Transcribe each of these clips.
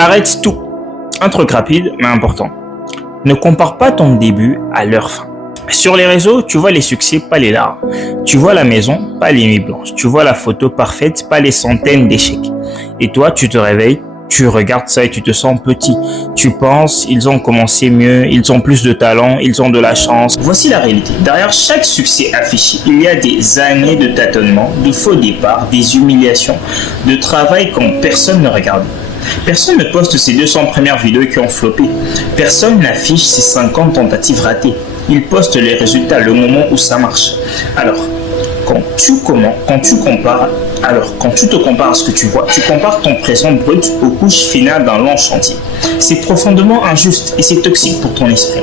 Arrête tout. Un truc rapide mais important. Ne compare pas ton début à leur fin. Sur les réseaux, tu vois les succès, pas les larmes. Tu vois la maison, pas les nuits blanches. Tu vois la photo parfaite, pas les centaines d'échecs. Et toi, tu te réveilles, tu regardes ça et tu te sens petit. Tu penses, ils ont commencé mieux, ils ont plus de talent, ils ont de la chance. Voici la réalité. Derrière chaque succès affiché, il y a des années de tâtonnements, de faux départs, des humiliations, de travail quand personne ne regarde. Personne ne poste ses 200 premières vidéos qui ont floppé. Personne n'affiche ses 50 tentatives ratées. Ils postent les résultats le moment où ça marche. Alors, quand tu te compares à ce que tu vois, tu compares ton présent brut aux couches finales d'un long chantier. C'est profondément injuste et c'est toxique pour ton esprit.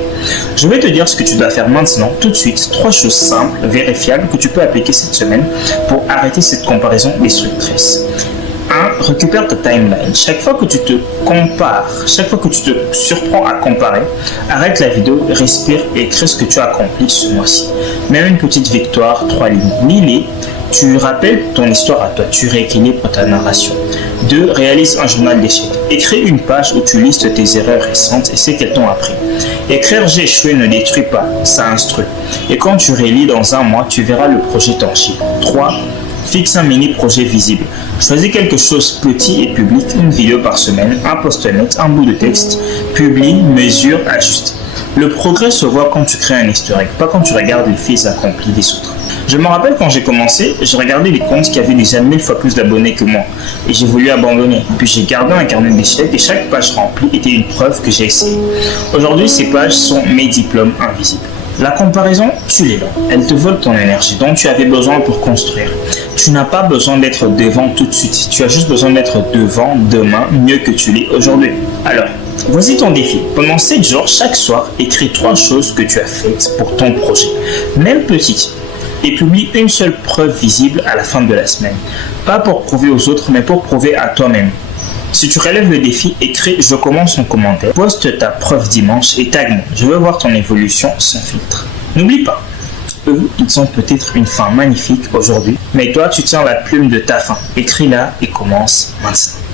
Je vais te dire ce que tu dois faire maintenant, tout de suite, 3 choses simples, vérifiables que tu peux appliquer cette semaine pour arrêter cette comparaison destructrice. 1. Récupère ta timeline. Chaque fois que tu te compares, chaque fois que tu te surprends à comparer, arrête la vidéo, respire et écris ce que tu as accompli ce mois-ci. Même une petite victoire, 3 lignes. Lis-les, tu rappelles ton histoire à toi, tu rééquilibres ta narration. 2. Réalise un journal d'échecs. Écris une page où tu listes tes erreurs récentes et ce qu'elles t'ont appris. Écrire j'ai échoué ne détruit pas, ça instruit. Et quand tu relis dans un mois, tu verras le projet tangible. 3. Fixe un mini-projet visible. Choisis quelque chose petit et public, une vidéo par semaine, un post-note, un bout de texte. Publie, mesure, ajuste. Le progrès se voit quand tu crées un historique, pas quand tu regardes les faits accomplis des autres. Je me rappelle quand j'ai commencé, je regardais les comptes qui avaient déjà 1000 fois plus d'abonnés que moi. Et j'ai voulu abandonner. Puis j'ai gardé un carnet d'échecs et chaque page remplie était une preuve que j'ai essayé. Aujourd'hui, ces pages sont mes diplômes invisibles. La comparaison, tu les vends. Elle te vole ton énergie dont tu avais besoin pour construire. Tu n'as pas besoin d'être devant tout de suite. Tu as juste besoin d'être devant demain mieux que tu l'es aujourd'hui. Alors, voici ton défi. Pendant 7 jours, chaque soir, écris 3 choses que tu as faites pour ton projet. Même petites. Et publie une seule preuve visible à la fin de la semaine. Pas pour prouver aux autres, mais pour prouver à toi-même. Si tu relèves le défi, écris « Je commence » en commentaire, poste ta preuve dimanche et tag-moi. Je veux voir ton évolution sans filtre. N'oublie pas, eux, ils ont peut-être une fin magnifique aujourd'hui, mais toi, tu tiens la plume de ta fin. Écris-la et commence maintenant.